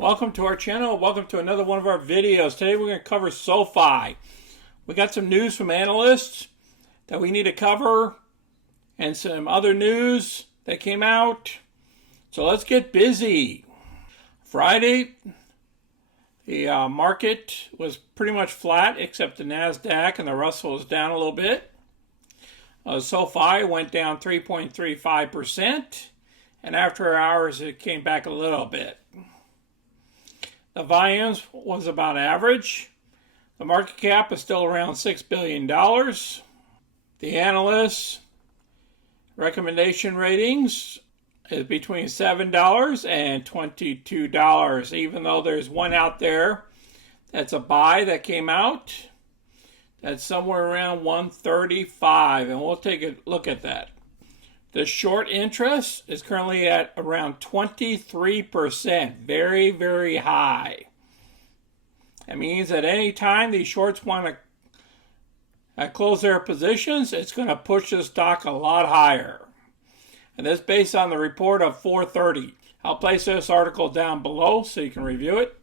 Welcome to our channel. Welcome to another one of our videos. Today we're going to cover SoFi. We got some news from analysts that we need to cover and some other news that came out. So let's get busy. Friday, the market was pretty much flat except the NASDAQ and the Russell was down a little bit. SoFi went down 3.35%, and after hours it came back a little bit. The volumes was about average. The market cap is still around $6 billion. The analysts' recommendation ratings is between $7 and $22, even though there's one out there that's a buy that came out that's somewhere around 135, and we'll take a look at that. The short interest is currently at around 23%, very, very high. That means at any time these shorts want to close their positions, it's going to push the stock a lot higher. And that's based on the report of 4:30. I'll place this article down below so you can review it.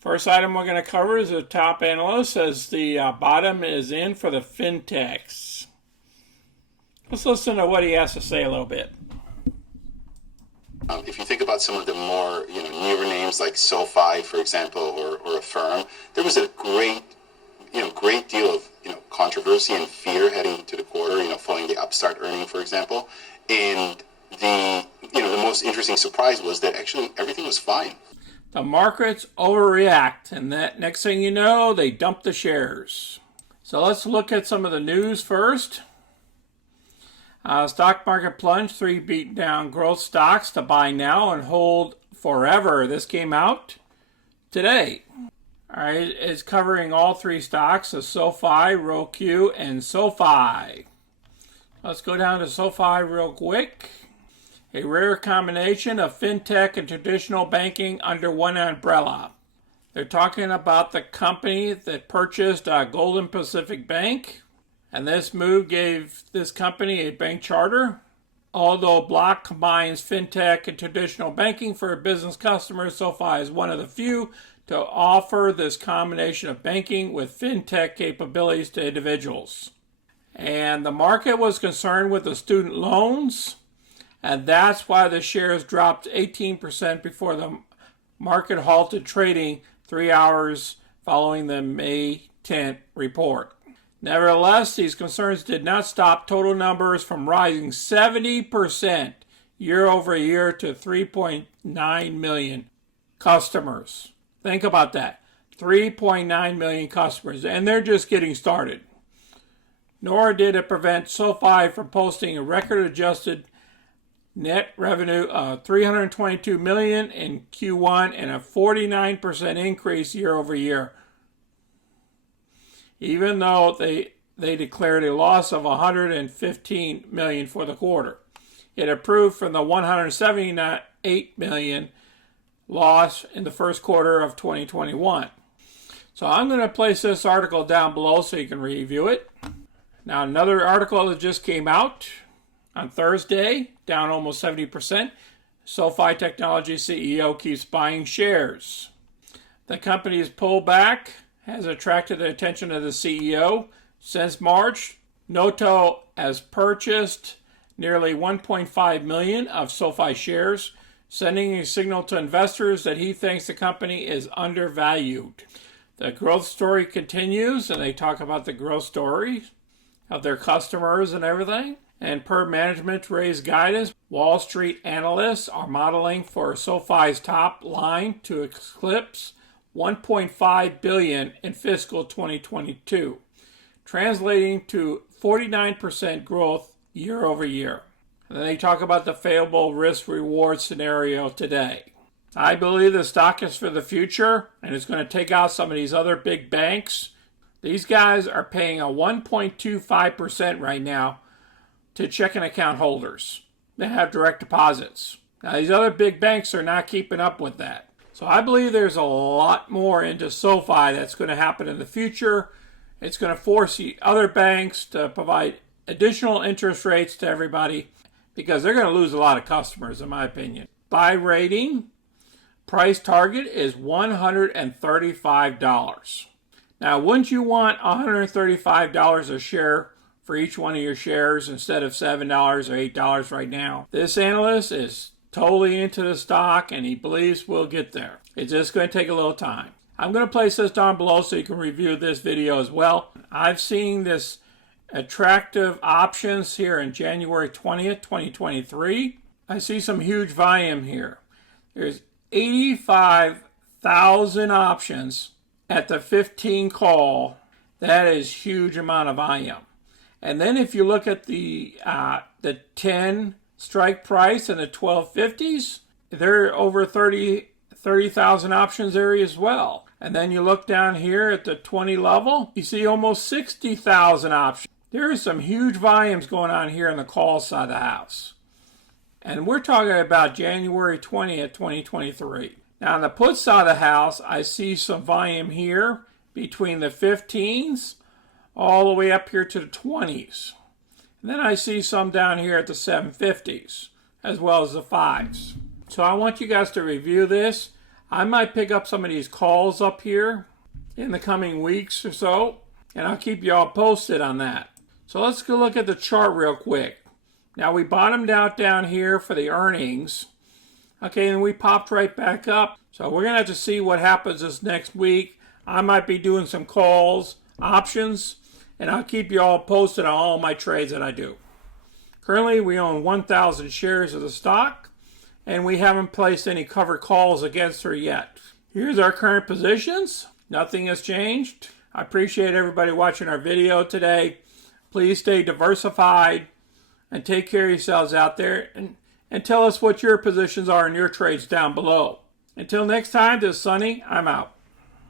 First item we're going to cover is the top analyst says the bottom is in for the Fintechs. Let's listen to what he has to say a little bit. If you think about some of the more newer names like SoFi, for example, or Affirm, there was a great deal of controversy and fear heading into the quarter. Following the Upstart earning, for example, and the most interesting surprise was that actually everything was fine. The markets overreact, and that next thing you know, they dump the shares. So let's look at some of the news first. Stock market plunge, 3 beat down growth stocks to buy now and hold forever. This came out today. All right, it's covering all 3 stocks, so SoFi, ROQ, and SoFi. Let's go down to SoFi real quick. A rare combination of fintech and traditional banking under one umbrella. They're talking about the company that purchased Golden Pacific Bank. And this move gave this company a bank charter. Although Block combines fintech and traditional banking for business customers, SoFi is one of the few to offer this combination of banking with fintech capabilities to individuals. And the market was concerned with the student loans, and that's why the shares dropped 18% before the market halted trading 3 hours following the May 10th report. Nevertheless, these concerns did not stop total numbers from rising 70% year over year to 3.9 million customers. Think about that. 3.9 million customers, and they're just getting started. Nor did it prevent SoFi from posting a record-adjusted net revenue of $322 million in Q1 and a 49% increase year over year. Even though they declared a loss of $115 million for the quarter. It improved from the $178 million loss in the first quarter of 2021. So I'm going to place this article down below so you can review it. Now another article that just came out on Thursday, down almost 70%. SoFi Technologies CEO keeps buying shares. The company's pullback has attracted the attention of the CEO. Since March, Noto has purchased nearly 1.5 million of SoFi shares, sending a signal to investors that he thinks the company is undervalued. The growth story continues, and they talk about the growth story of their customers and everything. And per management raised guidance, Wall Street analysts are modeling for SoFi's top line to eclipse $1.5 billion in fiscal 2022, translating to 49% growth year over year. And then they talk about the favorable risk-reward scenario today. I believe the stock is for the future, and it's going to take out some of these other big banks. These guys are paying a 1.25% right now to checking account holders. They have direct deposits. Now, these other big banks are not keeping up with that. So I believe there's a lot more into SoFi that's going to happen in the future. It's going to force the other banks to provide additional interest rates to everybody because they're going to lose a lot of customers, in my opinion. Buy rating, Price target is $135. Now, wouldn't you want $135 a share for each one of your shares instead of $7 or $8 right now? This analyst is totally into the stock and he believes we'll get there. It's just going to take a little time. I'm going to place this down below so you can review this video as well. I've seen this attractive options here in January 20th, 2023. I see some huge volume here. There's 85,000 options at the 15 call. That is huge amount of volume. And then if you look at the 10 strike price and the 1250s, they're over 30,000 options there as well. And then you look down here at the 20 level, you see almost 60,000 options. There is some huge volumes going on here in the call side of the house. And we're talking about January 20th, 2023. Now on the put side of the house, I see some volume here between the 15s all the way up here to the 20s. And then I see some down here at the 750s as well as the 5s. So I want you guys to review this. I might pick up some of these calls up here in the coming weeks or so, and I'll keep you all posted on that. So let's go look at the chart real quick. Now we bottomed out down here for the earnings. Okay, and we popped right back up. So we're going to have to see what happens this next week. I might be doing some calls, options, and I'll keep you all posted on all my trades that I do. Currently, we own 1,000 shares of the stock, and we haven't placed any covered calls against her yet. Here's our current positions. Nothing has changed. I appreciate everybody watching our video today. Please stay diversified and take care of yourselves out there, and tell us what your positions are in your trades down below. Until next time, this is Sonny. I'm out.